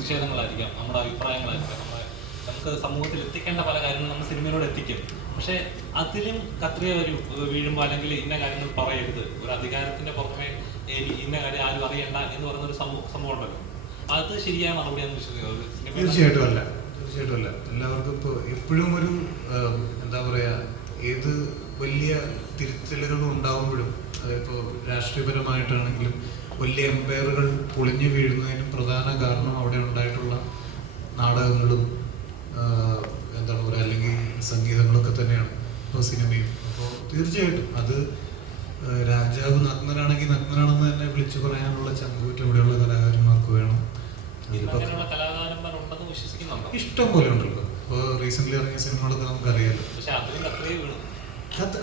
പ്രതിഷേധങ്ങളായിരിക്കാം, നമ്മുടെ അഭിപ്രായങ്ങളായിരിക്കാം, നമുക്ക് സമൂഹത്തിൽ എത്തിക്കേണ്ട പല കാര്യങ്ങളും നമ്മൾ സിനിമയിലൂടെ എത്തിക്കും. പക്ഷേ അതിലും കത്രിക വീഴുമ്പോൾ അല്ലെങ്കിൽ ഇന്ന കാര്യങ്ങൾ പറയരുത്, ഒരു അധികാരത്തിന്റെ പുറമെ ഇന്ന കാര്യം ആരും അറിയണ്ട എന്ന് പറയുന്നൊരു സംഭവം ഉണ്ടല്ലോ, അത് ശരിയായ നടപടിയാണെന്ന് വിശ്വസിക്കുന്നത്? തീർച്ചയായിട്ടും അല്ല. എല്ലാവർക്കും ഇപ്പോൾ എപ്പോഴും ഒരു എന്താ പറയുക, ഏത് വലിയ തിരുത്തലുകൾ ഉണ്ടാകുമ്പോഴും അതിപ്പോൾ രാഷ്ട്രീയപരമായിട്ടാണെങ്കിലും വലിയ എംപയറുകൾ പൊളിഞ്ഞു വീഴുന്നതിനും പ്രധാന കാരണം അവിടെ ഉണ്ടായിട്ടുള്ള നാടകങ്ങളും എന്താണ് പറയുക, അല്ലെങ്കിൽ സംഗീതങ്ങളൊക്കെ തന്നെയാണ്, ഇപ്പോൾ സിനിമയും. അപ്പോൾ തീർച്ചയായിട്ടും അത് രാജാവ് നഗ്നനാണെങ്കിൽ നഗ്നനാണെന്ന് തന്നെ വിളിച്ചു പറയാനുള്ള ചങ്കൂറ്റം ഇവിടെയുള്ള കലാകാരന്മാർക്ക് വേണം. ഇഷ്ടം പോലെ ഉണ്ടല്ലോ. ഇപ്പോൾ റീസെന്റ് ഇറങ്ങിയ സിനിമകളൊക്കെ നമുക്കറിയാലോ.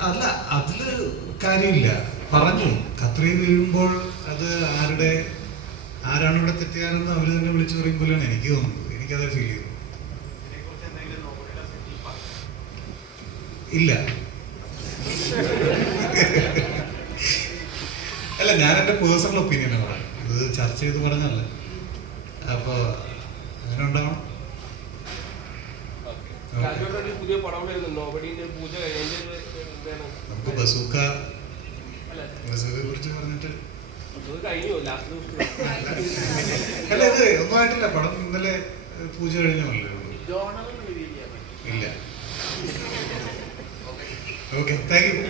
അല്ല, അതില് കാര്യമില്ല. പറഞ്ഞു കത്രിക വീഴുമ്പോൾ അത് ആരാണ് ഇവിടെ തെറ്റുകാരെന്ന് അവര് തന്നെ വിളിച്ചു പറയും പോലെയാണ് എനിക്ക് തോന്നുന്നത്. എനിക്കത് ഫീൽ ചെയ്തു. ഇല്ല. അല്ല, ഞാൻ എൻ്റെ പേഴ്സണൽ ഒപ്പീനിയനാണ് പറയുന്നത്, ഇത് ചർച്ച ചെയ്ത് പറഞ്ഞല്ല. അപ്പൊ അങ്ങനെ ഉണ്ടാവണം. നമുക്ക് ബസൂക്കയെ കുറിച്ച് പറഞ്ഞിട്ട് അല്ല, ഇത് ഒന്നുമായിട്ടില്ല. പടം ഇന്നലെ പൂജ കഴിഞ്ഞല്ലേ ഉള്ളൂ. ഇല്ല. Okay, thank you.